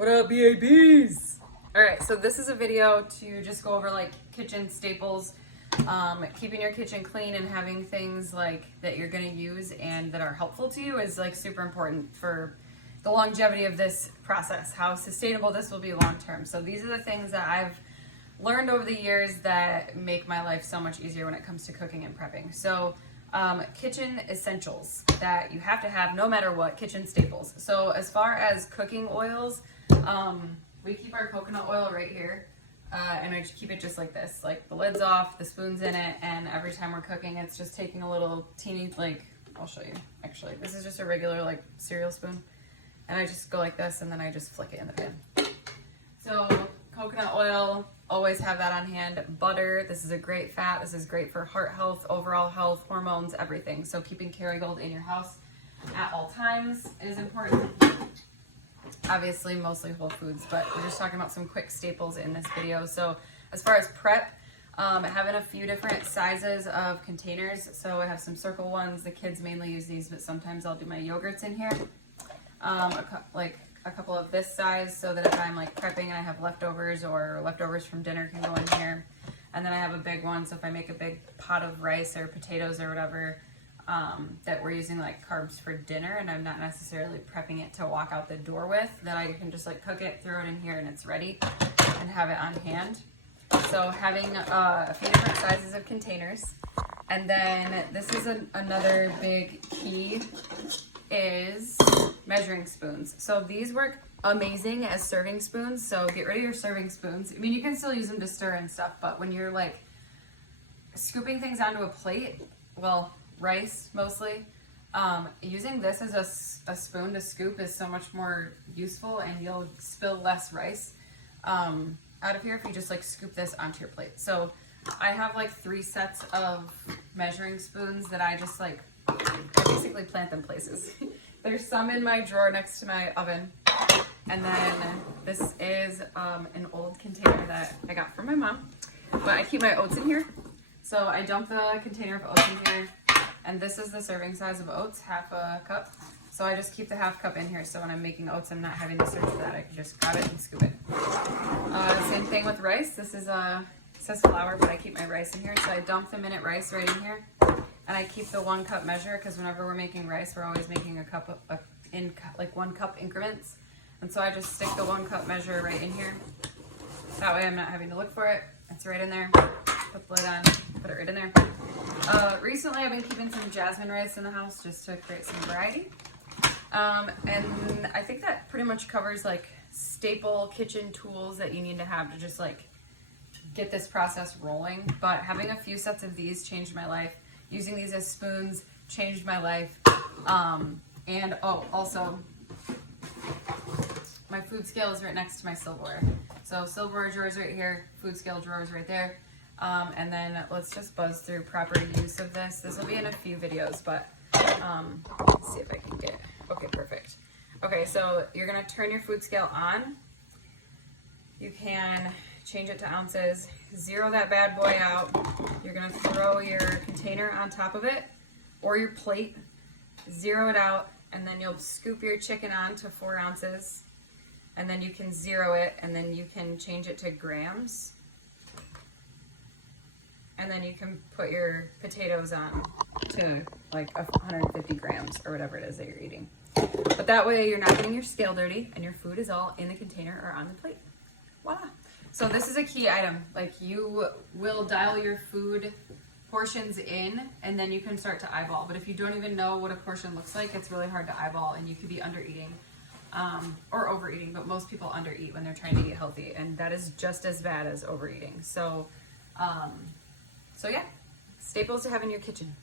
What up, BABs? All right, so this is a video to just go over like kitchen staples, keeping your kitchen clean and having things like that you're gonna use and that are helpful to you is like super important for the longevity of this process, how sustainable this will be long term. So these are the things that I've learned over the years that make my life so much easier when it comes to cooking and prepping. So kitchen essentials that you have to have no matter what, kitchen staples. So as far as cooking oils, we keep our coconut oil right here, and I just keep it just like this, like the lid's off, the spoon's in it, and every time we're cooking, it's just taking a little teeny, like, I'll show you, actually. This is just a regular, like, cereal spoon, and I just go like this, and then I just flick it in the pan. So, coconut oil, always have that on hand. Butter, this is a great fat, this is great for heart health, overall health, hormones, everything. So keeping Kerrygold in your house at all times is important. Obviously, mostly whole foods, but we're just talking about some quick staples in this video. So as far as prep, having a few different sizes of containers. So I have some circle ones. The kids mainly use these, but sometimes I'll do my yogurts in here. A couple of this size, so that if I'm like prepping and I have leftovers or leftovers from dinner can go in here. And then I have a big one, so if I make a big pot of rice or potatoes or whatever, that we're using like carbs for dinner and I'm not necessarily prepping it to walk out the door with, that I can just like cook it, throw it in here and it's ready and have it on hand. So having a few different sizes of containers. And then this is another big key is measuring spoons. So these work amazing as serving spoons. So get rid of your serving spoons. I mean, you can still use them to stir and stuff, but when you're like scooping things onto a plate, well, rice mostly, using this as a spoon to scoop is so much more useful, and you'll spill less rice out of here if you just like scoop this onto your plate. So I have like 3 sets of measuring spoons that I just like, I basically plant them places. There's some in my drawer next to my oven, and then this is an old container that I got from my mom, but I keep my oats in here. So I dump the container of oats in here. And this is the serving size of oats, half a cup. So I just keep the half cup in here, so when I'm making oats, I'm not having to search for that. I can just grab it and scoop it. Same thing with rice. This is it says flour, but I keep my rice in here. So I dump the minute rice right in here. And I keep the 1 cup measure, because whenever we're making rice, we're always making a cup like 1 cup increments. And so I just stick the 1 cup measure right in here. That way I'm not having to look for it. It's right in there. Put the lid on, put it right in there. Recently I've been keeping some jasmine rice in the house just to create some variety. And I think that pretty much covers like staple kitchen tools that you need to have to just like get this process rolling. But having a few sets of these changed my life. Using these as spoons changed my life. And also my food scale is right next to my silverware. So silverware drawers right here, food scale drawers right there. And then let's just buzz through proper use of this. This will be in a few videos, but let's see if I can get, okay, perfect. Okay, so you're gonna turn your food scale on. You can change it to ounces, zero that bad boy out. You're gonna throw your container on top of it or your plate, zero it out, and then you'll scoop your chicken on to 4 ounces, and then you can zero it, and then you can change it to grams. And then you can put your potatoes on to like 150 grams or whatever it is that you're eating. But that way you're not getting your scale dirty and your food is all in the container or on the plate. Voila. So this is a key item. Like, you will dial your food portions in and then you can start to eyeball. But if you don't even know what a portion looks like, it's really hard to eyeball and you could be under eating or overeating. But most people under eat when they're trying to eat healthy, and that is just as bad as overeating. So yeah, staples to have in your kitchen.